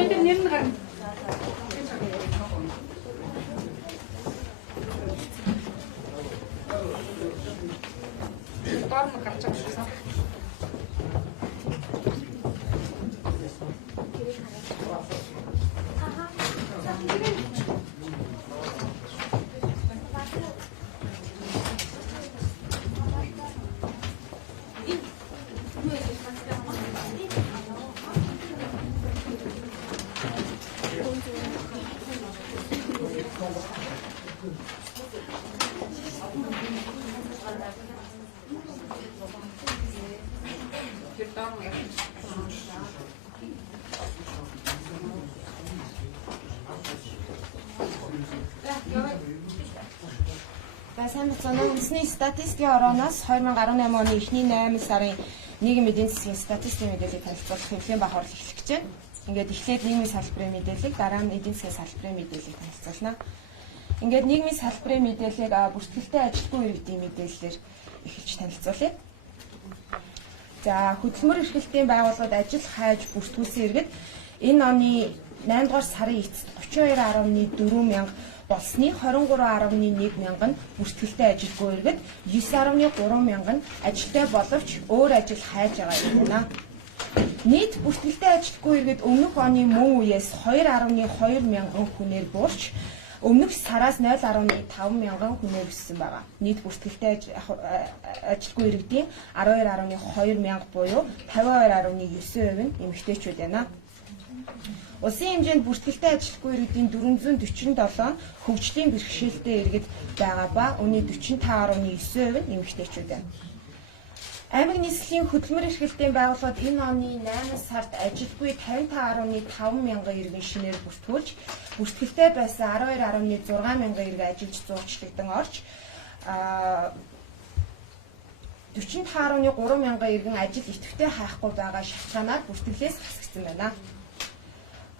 Саяны нэр нь гарна. Доор нь гарч байгаа шүү. Сайн байна. Үндэсний статистикийн орооноос 2018 оны эхний 8 сарын нийгмийн эдийн засгийн статистикийн мэдээллийг танилцуулах хэвлэлийн бахархал эхлэх гэж байна. Ингээд эхлээд нийгмийн салбарын мэдээллийг, дараа нь эдийн засгийн салбарын мэдээллийг танилцуулна. Ингээд нийгмийн салбарын мэдээллийг бүртгэлтэй ажилтгүй иргэдийн мэдээллээр эхэлж танилцуулъя. За, хөдөлмөр эрхлэлтийн байгууллагад ажил хайж бүртгүүлсэн иргэд энэ оны 8 дугаар сарын эцэст 32.4 мянга болсны 23.1 мянга нь бүртгэлтэй ажилгүй иргэд 9.3 мянга нь ажилтай боловч өөр ажил хайж байгаа юм байна. Нийт бүртгэлтэй ажилгүй иргэд өмнөх оны мөн үеэс 2.2 мянган хүнээр буурч өмнөх сараас 0.5 мянган хүнээр өссөн байгаа. Нийт бүртгэлтэй ажилгүй иргэдийн 12.2 мянга буюу 52.9% нь эмэгтэйчүүд байна. Улсын хэмжээнд бүртгэлтэй ажилтгүй иргэдийн 447 хөгжлийн бэрхшээлтэй иргэд байгаа ба үүний 45.9% нь эмэгтэйчүүд байна. Аймаг нийслэлийн хөдөлмөр эрхлэлтийн байгууллагад энэ оны 8 сард ажилтгүй 55.5 мянган иргэн шинээр бүртгүүлж, бүртгэлтэй байсан 12.6 мянган иргэн ажиллаж зуучлагдсан орж 45.3 мянган иргэн ажил идэвхтэй хайхгүй байгаа шалтгаанаар бүртгэлээс хасагдсан байна.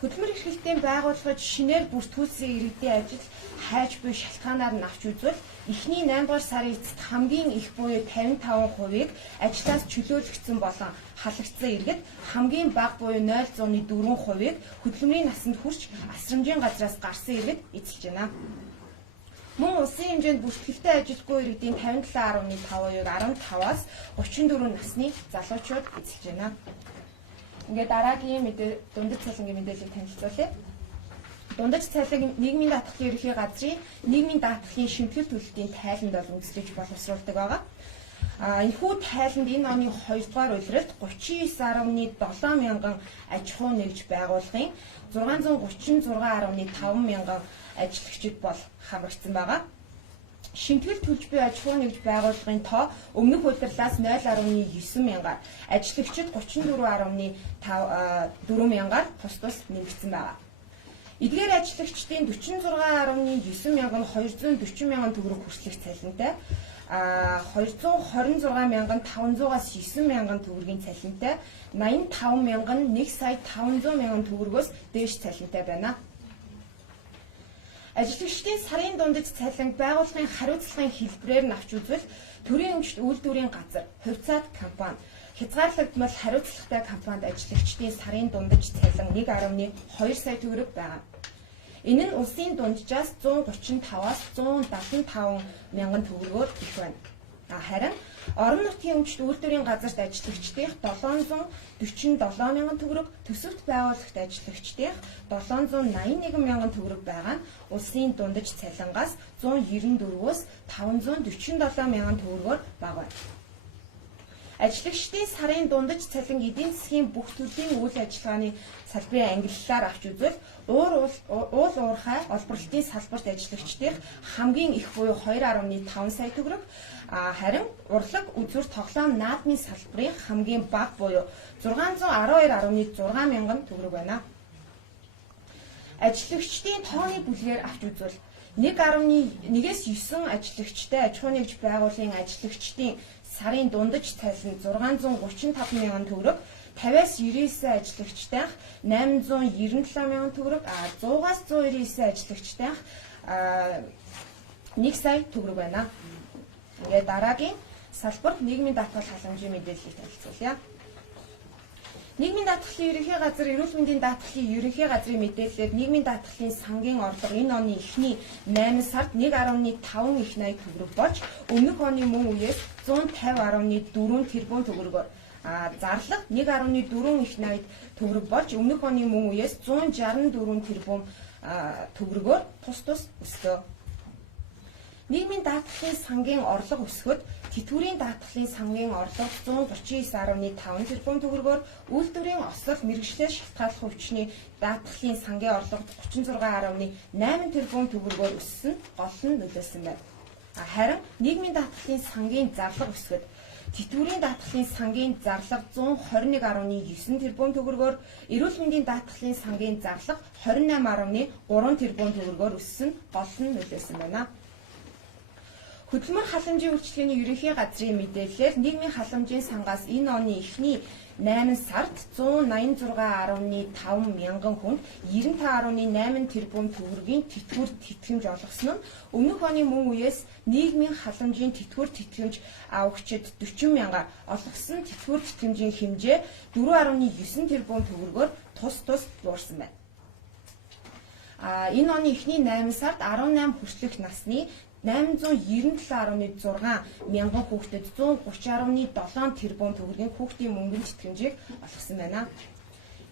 Хөдөлмөр эрхлэлтийн байгууллагад шинээр бүртгүүлсэн иргэдийн ажил хайж буй шалтгаанаар нь авч үзвэл эхний 8 дугаар сарын эцэст хамгийн их буюу 55%-ийг ажлаас чөлөөлөгдсөн болон халагдсан иргэд хамгийн бага буюу 0.4%-ийг хөдөлмөрийн насанд хүрч асрамжийн газраас гарсан иргэд эзэлж байна. Мөн улсын хэмжээнд бүртгэлтэй ажилтгүй иргэдийн 57.5%-ийг 15-аас 34 насны залуучууд эзэлж байна. Ингээд дараагийн дундаж цалингийн мэдээллийг танилцуулъя. Дундаж цалин нийгмийн даатгалын ерөнхий газрын нийгмийн даатгалын шимтгэл төлөлтийн тайланд бол үндэслэж боловсруулдаг байгаа. Энэхүү тайланд энэ оны 2 дугаар улиралд 39.7 мянган аж ахуй нэгж байгууллагын 636.5 мянган ажиллагчид бол хамрагдсан байгаа. Шимтгэл төлж буй аж ахуй нэгж байгууллагын тоо өмнөх улирлаас 0.9 мянгаар, ажиллагчид 34.4 мянгаар тус нэмэгдсэн байна. Эдгээр ажиллагчдын 46.9 мянга нь 240 мянган төгрөг хүртэлх цалинтай, 226 мянган 500-аас 9 мянган төгрөгийн цалинтай, 85 мянган 1 сая 500 мянган төгрөгөөс дээш цалинтай байна. Ажиллагчдын сарын дундаж цалин байгууллагын хариуцлагын хэлбэрээр нь авч үзвэл төрийн өмчт үйлдвэрийн газар, хувьцаат компани, хязгаарлагдмал хариуцлагатай компанид ажиллагчдын сарын дундаж цалин 1.2 сая төгрөг байна. Энэ нь улсын дунджаас 135-аас 175 мянган төгрөгөөр их байна. Харин орон нутгийн өмчт үйлдвэрийн газарт ажиллагчдын 747 мянган төгрөг, төсөвт байгууллагт ажиллагчдын 781 мянган төгрөг байгаа нь улсын дундаж цалингаас 194-өөс 547 мянган төгрөгөөр бага байна. Ажиллагчдын сарын дундаж цалин эдийн засгийн бүх төрлийн үйл ажиллагааны салбарын ангиллаар авч үзвэл уул уурхай олборлолтын салбарт ажиллагчдын хамгийн их буюу 2.5 сая төгрөг, харин урлаг, үзүр, тоглоом, наадмын салбарын хамгийн бага буюу 612.6 мянган төгрөг байна. Ажиллагчдын тооны бүлгээр авч үзвэл 1.1-ээс 9 ажиллагчтай аж ахуй нэгж байгууллагын ажиллагчдын сарын дундаж цалин 635 мянган төгрөг, 50-аас 99 ажиллагчтай 897 мянган төгрөг, 100-аас 199 ажиллагчтай 1 сая төгрөг байна. Ингээд дараагийн салбар нийгмийн даатгал халамжийн мэдээллийг танилцуулъя. Нийгмийн даатгалын ерөнхий газар, эрүүл мэндийн даатгалын ерөнхий газрын мэдээлэлээр нийгмийн даатгалын сангийн орлого энэ оны эхний 8 сард 1.5 их найд төгрөг болж өмнөх оны мөн үеэс 150.4 тэрбум төгрөгөөр зарлага 1.4 их найд төгрөг болж өмнөх оны мөн үеэс 164 тэрбум төгрөгөөр тус өссөн. Нийгмийн даатгалын сангийн орлого өсгөд тэтгэврийн даатгалын сангийн орлого 139.5 тэрбум төгрөгөөр үйлдвэрийн осол мэргэжлээс шалтгааллах өвчний даатгалын сангийн орлого 36.8 тэрбум төгрөгөөр өссөн гол нь нөлөөлсөн байна. Харин нийгмийн даатгалын сангийн зарлага өсгөд тэтгэврийн даатгалын сангийн зарлага 121.9 тэрбум төгрөгөөр эрүүл мэндийн даатгалын сангийн зарлага 28.3 тэрбум төгрөгөөр өссөн гол нь нөлөөлсөн байна. Хөдөлмөр халамжийн үйлчилгээний ерөнхий газрын мэдээлэлээр нийгмийн халамжийн сангаас энэ оны эхний 8 сард 186.5 мянган хүнд 95.8 тэрбум төгрөгийн тэтгэвэр тэтгэмж олгосон нь өмнөх оны мөн үеэс нийгмийн халамжийн тэтгэвэр тэтгэмж авагчид 40 мянгаар олгосон тэтгэвэр тэтгэмжийн хэмжээ 4.9 тэрбум төгрөгөөр тус буурсан байна. Энэ оны эхний 8 сард 18 хүртэлх насны 897.6 мянган хүүхдэд 130.7 тэрбум төгрөгийн хүүхдийн мөнгөнд тэтгэмжийг олгосон байна.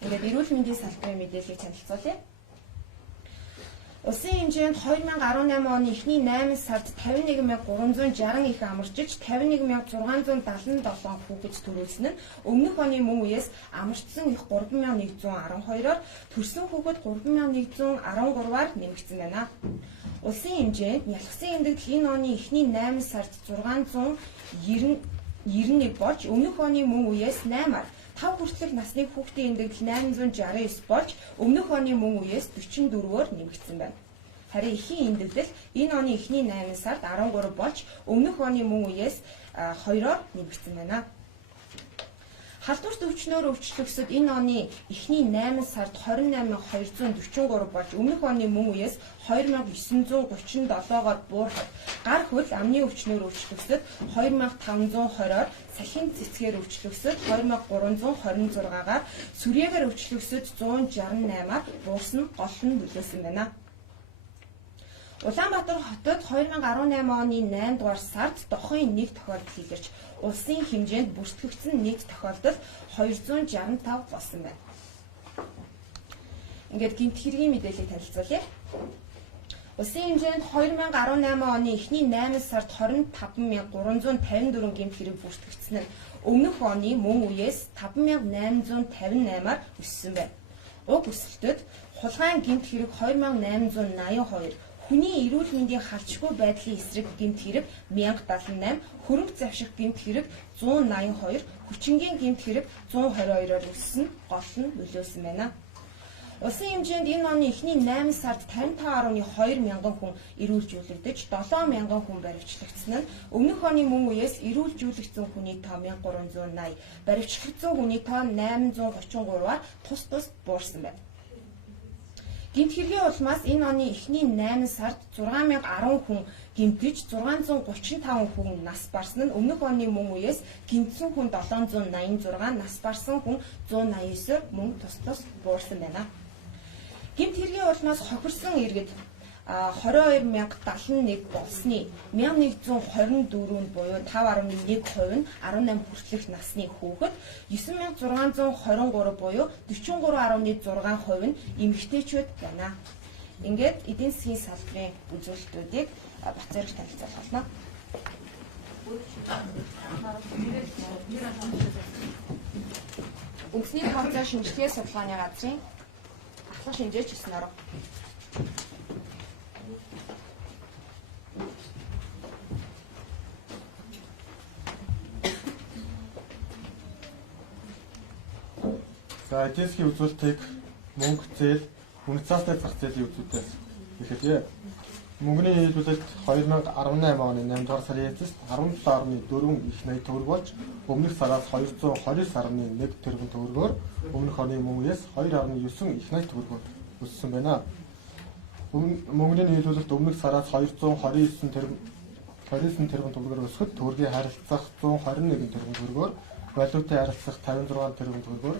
Ингээд эрүүл мэндийн салбарын мэдээллийг танилцуулъя. Улсын хэмжээнд 2018 оны эхний 8 сард 51,360 их амарчиж 51,677 хүүхэд төрүүлсэн нь өмнөх оны мөн үеэс амарчсан их 3,112-оор төрсөн хүүхэд 3,113-аар нэмэгдсэн байна. Улсын хэмжээнд нялхсан эндэгдэл энэ оны эхний 8 сард 691 болж өмнөх оны мөн үеэс 8-аар 5 хүртэлх насны хүүхдийн эндэгдэл 869 болж өмнөх оны мөн үеэс 44-өөр нэмэгдсэн байна. Харин эхийн эндэгдэл энэ оны эхний 8 сард 13 болж өмнөх оны мөн үеэс 2-оор нэмэгдсэн байна. Халдварт өвчнөөр өвчлөгсөд энэ оны эхний 8 сард 28,243 болж өмнөх оны мөн үеэс 2,937-оор буурахад гар хөл амны өвчнөөр өвчлөгсөд 2,520-оор сахин цэцгээр өвчлөгсөд 2,326-гаар сүрээгээр өвчлөгсөд 168-аар буурсан гол нь нөлөөлсөн байна. Улаанбаатар хотод 2018 оны 8 дугаар сард дохын нэг тохиолдол илэрч улсын хэмжээнд бүртгэгдсэн нийт тохиолдол 265 болсон байна. Ингээд гэмт хэргийн мэдээллийг танилцуулъя. Улсын хэмжээнд 2018 оны эхний 8 сард 25,354 гэмт хэрэг бүртгэгдсэн нь өмнөх оны мөн үеэс 5,858-аар өссөн байна. Уг өсөлтөд хулгайн гэмт хэрэг 2,882, хүний эрүүл мэндийн халчгүй байдлын эсрэг гэмт хэрэг 1078, хөрөнгө завших гэмт хэрэг 182, хүчингийн гэмт хэрэг 122-оор өссөн гол нь нөлөөлсөн байна. Улсын хэмжээнд энэ оны эхний 8 сард 55.2 мянган хүн эрүүлжүүлэгдэж 7 мянган хүн баривчлагдсан нь өмнөх оны мөн үеэс эрүүлжүүлэгдсэн хүний тоо 1380, баривчлагдсан хүний тоо 833-аар тус буурсан байна. Гэмт хэргийн улмаас энэ оны эхний 8 сард 6,010 хүн гэмтэж 635 хүн нас барсан нь өмнөх оны мөн үеэс гэмтсэн хүн 786, нас барсан хүн 189-оор мөн тус буурсан байна. Гэмт хэргийн улмаас хохирсон иргэд 22,071 болсны 1124 буюу 5.1% нь 18 хүртэлх насны хүүхэд, 9,623 буюу 43.6% нь эмэгтэйчүүд байна. Ингээд эдийн засгийн салбарын үзүүлэлтүүдийг бацаарч танилцуулах болно. Үндэсний тооцоо шинжилгээ судалгааны газрын ахлах шинжээч 9 оров. За, эдийн засгийн үзүүлэлтийг мөнгө, зээл, үнэт цаастай зах зээлийн үзүүлэлтээс эхэлье. Мөнгөний нийлүүлэлт 2018 оны 8 дугаар сарын эцэст 17.4 их найд төгрөг болж өмнөх сараас 229.1 тэрбум төгрөгөөр өмнөх оны мөн үеэс 2.9 их найд төгрөгөөр өссөн байна. Мөнгөний нийлүүлэлт өмнөх сараас 229 тэрбум төгрөгөөр өсөхөд төгрөгийн харилцах 121 тэрбум төгрөгөөр валютын харилцах 56 тэрбум төгрөгөөр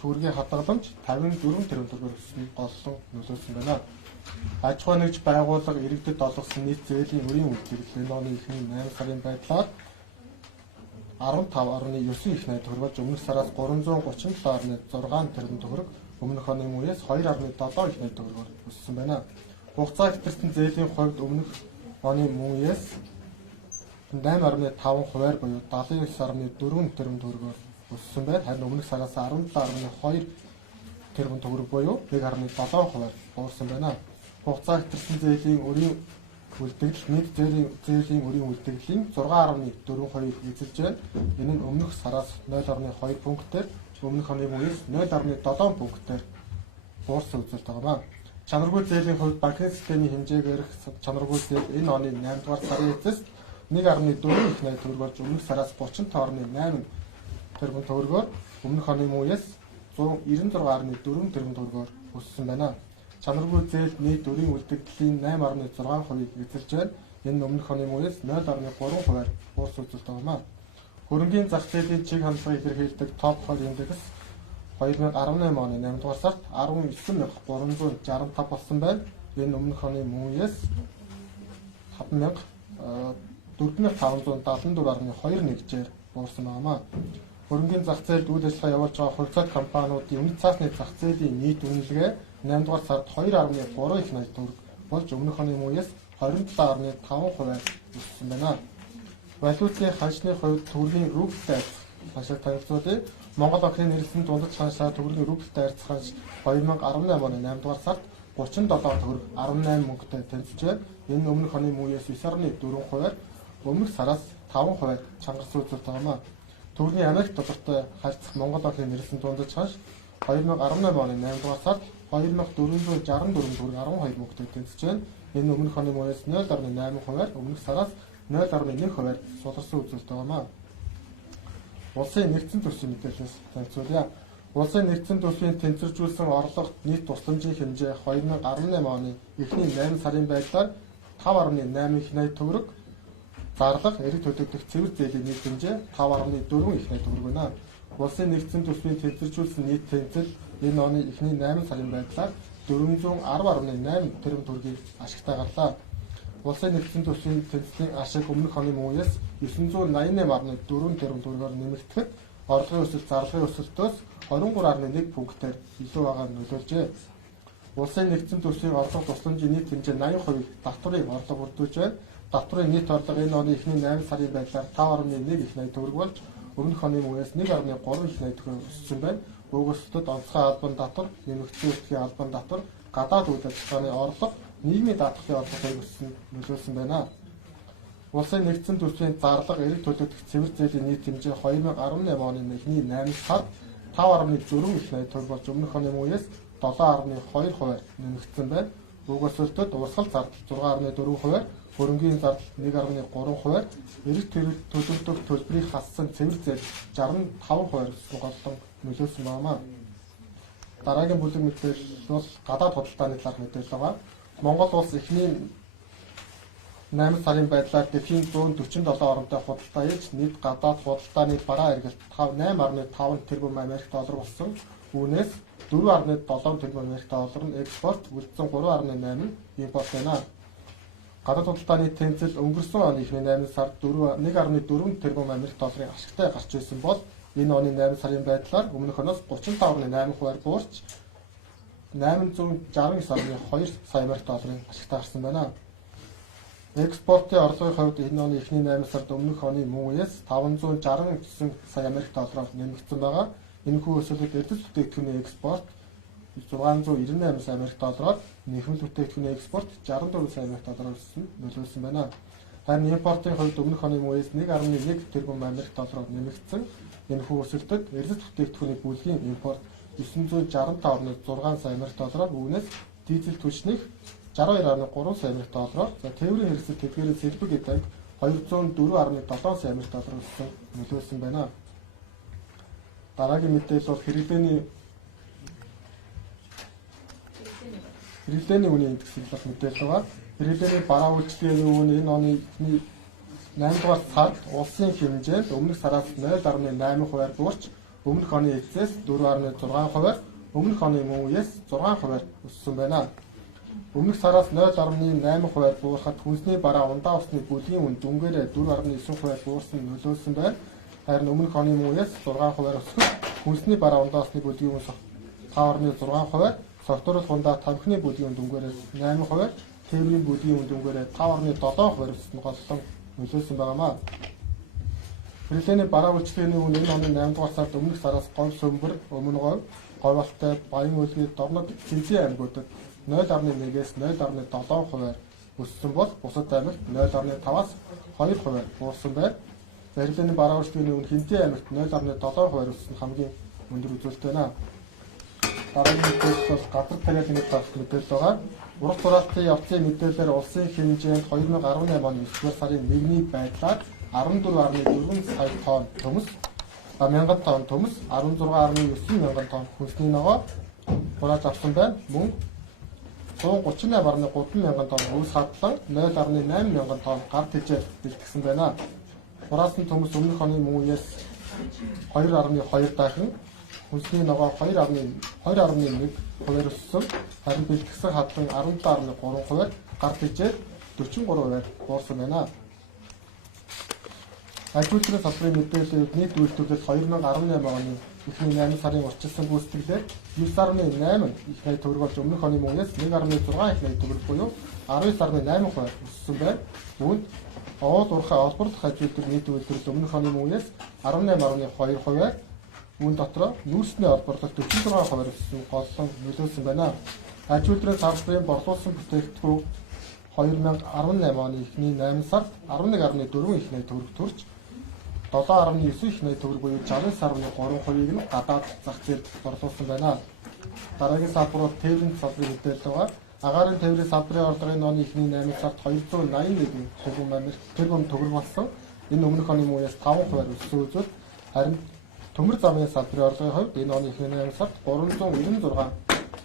төгрөгийн хадгаламж 54 тэрбум төгрөгөөр өссөн голлон нөлөөлсөн байна. Аж ахуй нэгж байгууллага иргэдэд олгосон нийт зээлийн үрийн үйлдвэрлэл энэ оны эхний 8 сарын байдлаар 15.9 их найд төгрөг болж өмнөх сараас 337.6 тэрбум төгрөг өмнөх оны мөрөөс 2.7 их найд төгрөгөөр өссөн байна. Хугацаа хэтэрсэн зээлийн хувьд өмнөх оны мөрөөс 8.5 хувиар буюу 79.4 тэрбум төгрөгөөр өссөн байна. Харин өмнөх сараас 17.2 тэрбум төгрөг буюу 1.7 хувиар буурсан байна. Хугацаа хэтэрсэн зээлийн үрийн үлдэгдэл нийт зээлийн үрийн үлдэгдлийн 6.4% эзэлж байна. Энэ нь өмнөх сараас 0.2 пунктээр өмнөх оны мөрөөс 0.7 пунктээр буурсан үзэлт байгаа. Чанаргүй зээлийн хувьд банкны системийн хэмжээгээр чанаргүй зээл энэ оны 8 дугаар сарын эцэст 1.4 их найд төгрөг болж өмнөх сараас 35.8 тэрбум төгрөгөөр өмнөх оны мөрөөс 196.4 тэрбум төгрөгөөр өссөн байна. Чанаргүй зээл нийт үрийн үлдэгдлийн 8.6%-ийг эзэлж байна. Энэ нь өмнөх оны мөрөөс 0.3 хувиар буурсан үзэлт байгаа. Хөрөнгийн зах зээлийн чиг хандлагыг илэрхийлдэг топ 20 индекс 2018 оны 8 дугаар сард 19,365 болсон байна. Энэ өмнөх оны мөрөөс 4,574.21-ээр буурсан байна. Хөрөнгийн зах зээлд үйл ажиллагаа явуулж байгаа хувьцаат компаниудын үнэт цаасны зах зээлийн нийт үнэлгээ 8 дугаар сард 2.3 их найд төгрөг болж өмнөх оны мөрөөс 27.5% өссөн байна. Валютын ханшны хувьд төгрөгийн рубльтэй ханшийг танилцуулъя. Монгол банкны нэрсэн дундаж ханшаа төгрөгийн рубльтэй харьцах ханш 2018 оны 8 дугаар сард 37 төгрөг 18 мөнгөтэй танилцж байна. Энэ өмнөх оны мөрөөс 9.4%-аар өмнөх сараас 5% чангарсан үзүүлэлт байгаа. Төгрөгийн Америк доллартай харьцах Монгол банкны нэрсэн дундаж ханш 2018 оны 8 дугаар сард 2464 төгрөг 12 мөнгөтэй танилцж байна. Энэ өмнөх оны мөрөөс 0.8%-аар өмнөх сараас 0.1%-аар суларсан үзүүлэлт байгаа. Улсын нэгдсэн төсвийн мэдээлэлээс танилцуулъя. Улсын нэгдсэн төсвийн тэнцвэржүүлсэн орлогот нийт тусламжийн хэмжээ 2018 оны эхний 8 сарын байдлаар 5.8 их найд төгрөг, зарлах, эрэг төлөгдөх цэвэр зээлийн нийт хэмжээ 5.4 их найд төгрөг байна. Улсын нэгдсэн төсвийн тэнцвэржүүлсэн нийт тэнцэл энэ оны эхний 8 сарын байдлаар 410.8 тэрбум төгрөгийг ашигтай гарлаа. Улсын нэгдсэн төсвийн тэнцлийн ашиг өмнөх оны мөрөөс 988.4 тэрбум төгрөгөөр нэмэгдэхэд орлогын өсөлт зарлагын өсөлтөөс 23.1 пунктээр илүү байгааг нөлөөлжээ. Улсын нэгдсэн төсвийн орлого тусламжийн нийт хэмжээ 80% татврын орлого бүрдүүлж байна. Татврын нийт орлого энэ оны эхний 8 сарын байдлаар 5.1 их найд төгрөг болж өмнөх оны мөрөөс 1.3 их найд төгрөг өссөн байна. Угсалтад онцгой албан татвар, нэмэгдсэн үйлдвэрийн албан татвар, гадаад үйл ажиллагааны орлого, нийгмийн даатгалын орлогыг өссөн нөлөөлсөн байна. Улсын нэгдсэн төсвийн зарлага, эрэг төлөгдөх цэвэр зээлийн нийт хэмжээ 2018 оны эхний 8 сард 5.4 их найд төгрөг болж өмнөх оны мөрөөс 7.2% нэмэгдсэн байна. Угсалтад урсгал зардал 6.4%, хөрөнгийн зардал 1.3%, эрэг төлөгдөх төлбөрийг хассан цэвэр зээл 65% өссөн голлон нөлөөлсөн байна. Дараагийн бүлэг мэдээлэл бол гадаад худалдааны талаарх мэдээлэл байгаа. Монгол улс эхний 8 сарын байдлаар дэлхийн 147 оронтой худалдаа хийж нийт гадаад худалдааны бараа эргэлт 8.5 тэрбум Америк доллар болсон. Үүнээс 4.7 тэрбум Америк доллар нь экспорт, үлдсэн 3.8 импорт байна. Гадаад худалдааны тэнцэл өнгөрсөн оны эхний 8 сард 1.4 тэрбум Америк долларын ашигтай гарч ирсэн бол энэ оны 8 сарын байдлаар өмнөх оноос 35.8%-аар буурч 869.2 сая Америк долларын ашигтай гарсан байна. Экспортын орлогын хувьд энэ оны эхний 8 сард өмнөх оны мөрөөс 569 сая Америк доллараар нэмэгдсэн байгаа. Энэхүү өсөлтөд эрдэс бүтээгдэхүүний экспорт 698 сая Америк доллараар, нийгмэл бүтээгдэхүүний экспорт 64 сая Америк доллараар өссөн нөлөөлсөн байна. Харин импортын хувьд өмнөх оны мөрөөс 1.1 тэрбум Америк доллараар нэмэгдсэн. Энэхүү өсөлтөд эрдэс бүтээгдэхүүний бүлгийн импорт 965.6 сая Америк доллараар, үүнээс дизель түлшнийг 62.3 сая Америк доллараар, за тээврийн хэрэгсэл тэдгээрийн сэлбэг эдэг 204.7 сая Америк доллар өссөн нөлөөлсөн байна. Дараагийн мэдээлэл бол хэрэглээний үнийн индекс талаарх мэдээлэл байгаа. Хэрэглээний бараа үйлчлэгээний үн энэ оны 8 дугаар сард улсын хэмжээнд өмнөх сараас 0.8% буурч өмнөх оны эцэс 4.6%, өмнөх оны мөн үеэс 6% өссөн байна. Өмнөх сараас 0.8% буурахад хүнсний бараа ундаа усны бүлгийн үн дүнгээрээ 4.9% буурсан нөлөөлсөн байна. Харин өмнөх оны мөн үеэс 6% өсгөх хүнсний бараа ундаа усны бүлгийн үн 5.6%, сортууруулах ундаа тамхины бүлгийн үн дүнгээрээ 8%, тээврийн бүлгийн үн дүнгээрээ 5.7% өссөн голлон нөлөөлсөн байнамаа. Британий бараа үйлчлэгээний үн энэ оны 8 дугаар сард өмнөх сараас говь сөмбөр, өмнө говь, говьалтай, баян үлгий, дорнод тэнцээ аймагуудад 0.1-ээс 0.7% өссөн бол бусад аймагт 0.5-аас 2% буурсан байна. Британий бараа үйлчлэгээний үн Хинтээ аймагт 0.7% өссөн хамгийн өндөр үзүүлэлт байна. Дараагийн мэдээлэл бол газар тариалан гарах мэдээлэл байгаа. Урах хураалтын явцын мэдээлэлээр улсын хэмжээнд 2018 оны 9 сарын 1-ний байдлаар 14.4 сая тонн төмөс, 1000 тонн төмөс, 16.9 мянган тонн хүнсний ногоо хурааж авсан байна. Мөн 138.3 мянган тонн өвс хадлан 0.8 мянган тонн гар тэжээ бэлтгэсэн байна. Хураасан төмөс өмнөх оны мөн үеэс 2.2 дахин, хүнсний ногоо 2.1% өссөн, харин бэлтгэсэн хадлан 17.3%, гар тэжээ 43% буурсан байна. Ажуулчдын салбарын мэдээлэлд нийт үйлдвэрлэл 2018 оны эхний 8 сарын урьдчилсан гүйцэтгэлээр 9.8 их найд төгрөг болж өмнөх оны мөнгөөс 1.6 их найд төгрөг буюу 19.8% өссөн байна. Үүнд овоод урхаа олборлох ажуултад нийт үйлдвэрлэл өмнөх оны мөнгөөс 18.2%, үүн дотор нүүрсний олборлолт 46% өссөн голлон нөлөөлсөн байна. Ажуултрын салбарын борлуулсан бүтээгдэхүүн 2018 оны эхний 8 сард 11.4 их найд төгрөг төрж 7.9 их найд төгрөг буюу 69.3%-ийг нь гадаад зах зээлд борлуулсан байна. Дараагийн салбарууд тээврийн салбарын мэдээлэл байгаа. Агаарын тээврийн салбарын орлого энэ оны эхний 8 сард 281 тэрбум төгрөг болсон. Энэ өмнөх оны мөнөөс 5% өссөн үзвэл, харин төмөр замын салбарын орлогын хувьд энэ оны эхний 8 сард 396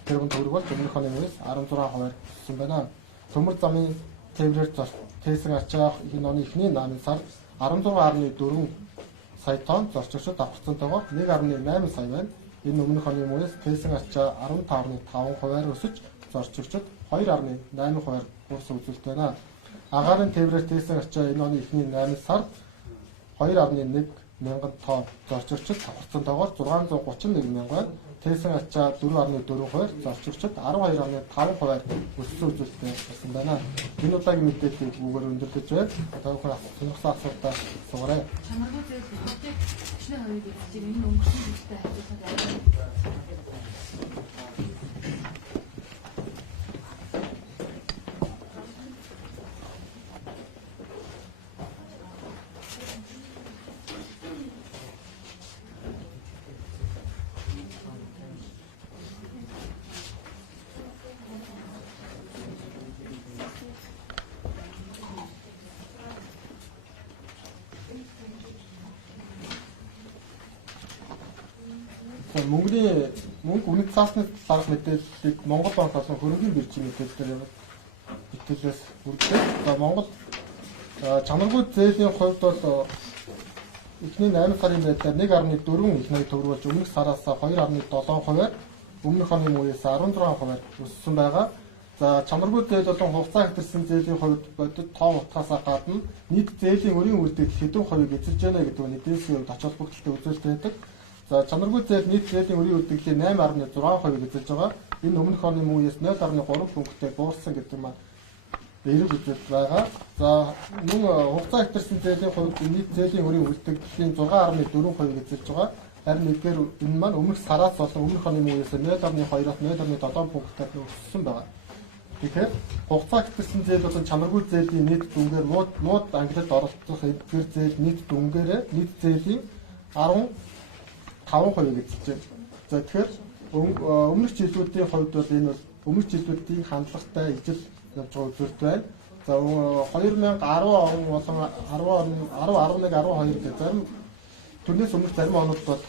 тэрбум төгрөг болж өмнөх оны мөнөөс 16% өссөн байна. Төмөр замын тээврээр тээсэн ачаа энэ оны эхний 8 сард 16.4 сая тонн зорчигчид авахцантайгаар 1.8 сая байна. Энэ өмнөх оны мөнөөс тээсэн ачаа 15.5% өсөж зорчигчид 2.8% буурсан үзүүлэлт байна. Агаарын тээврээр тээсэн ачаа энэ оны эхний 8 сард 2.1 мянган тонн зорчигчид авахцантайгаар 631 мянган, тээсэн ачаа 4.4%, зорчигчид 12.5% өссөн үзүүлэлттэй болсон байна. Энэ удаагийн мэдээллийг бүгээр өндөрлөж байна. Та бүхэн сонирхсан асуултаа асуугаарай. Чамаргүй зүйл хотыг хүчний хавийг үзэж энэ өнгөрсөн зүйлтэй хавьцаад мөнгө үнэт цаасны дарга мэдээллийг Монгол банк болон хөрөнгөний биржийн мэдээлэлээр итгэлээс хүргэв. За Монгол чанаргүй зээлийн хувьд бол эхний 8 сарын байдлаар 1.4 их найд төгрөг болж өмнөх сараас 2.7%, өмнөх оны мөнөөс 16% өссөн байгаа. За чанаргүй зээл болон хугацаа хэтэрсэн зээлийн хувьд бодит тоон утгаас гадна нийт зээлийн өрийн үйлдэл хэдэн хувийг эзэлж байна гэдэг нь эдийн засгийн хувьд ач холбогдолтой үзүүлэлт байдаг. За чанаргүй зээл нийт зээлийн өрийн үйлдвэрлэлийн 8.6% эзэлж байгаа. Энэ өмнөх оны мөнөөс 0.3 пункттэй буурсан гэдэг маань эерэг үзүүлэлт байгаа. За мөн хугацаа хэтэрсэн зээлийн хувьд нийт зээлийн өрийн үйлдвэрлэлийн 6.4% эзэлж байгаа. Харин эдгээр энэ маань өмнөх сараас болон өмнөх оны мөнөөс 0.2-аас 0.7 пункттай өссөн байгаа. Тэгэхээр хугацаа хэтэрсэн зээл болон чанаргүй зээлийн нийт дүнгээр мууд англид оролцох эдгээр зээл нийт дүнгээрээ нийт зээлийн 15% эзэлж байна. За тэгэхээр өмнөх жилүүдийн хувьд бол энэ бол өмнөх жилүүдийн хандлагатай ижил явж байгаа үзүүлэлт байна. За 2010 он болон 10 11 12 гэх зарим тэрнээс өмнөх зарим онууд бол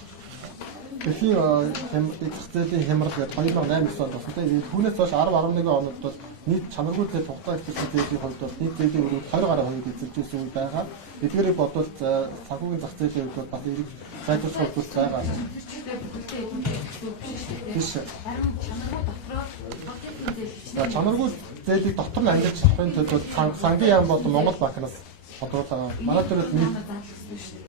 Дэлхийн зах зээлийн хямрал гэдэг 2008 онд болсон. Тэгээд түүнээс хойш 10-11 онод бол нийт чанаргүй зээл хугацаа ихтэй зээлийн хувьд бол нийт зээлийн өрөө 20 гаруй хувийг эзэлжсэн үе байгаа. Эдгээрийг бодвол санхүүгийн зах зээлийн хувьд бол бас эрэг сайжруулах хөдөлгөөн байгаа. Биш. Чанаргүй зээлийг дотор нь ангилж авахын тулд сангийн яам болон Монгол банкнаас бодлоо. Манай төрөд нийт